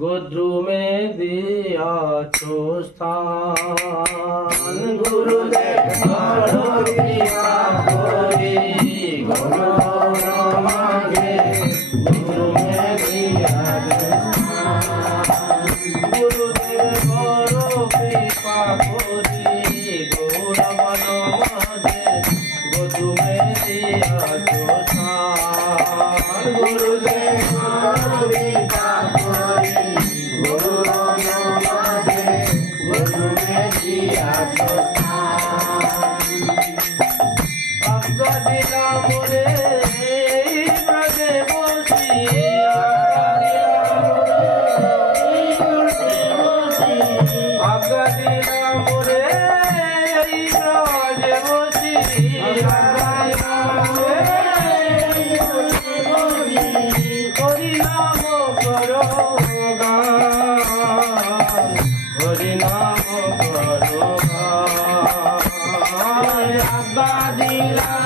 গোদ্রুমে দিয়াছ স্থান গুরুদেব করি গণ মাগে Yeah. বাদিলা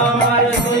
আমার দুই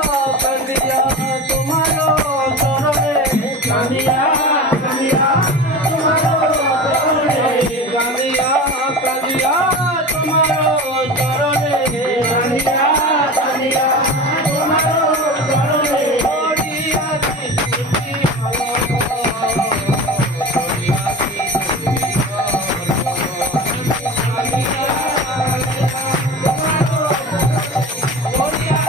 ¡Gloria!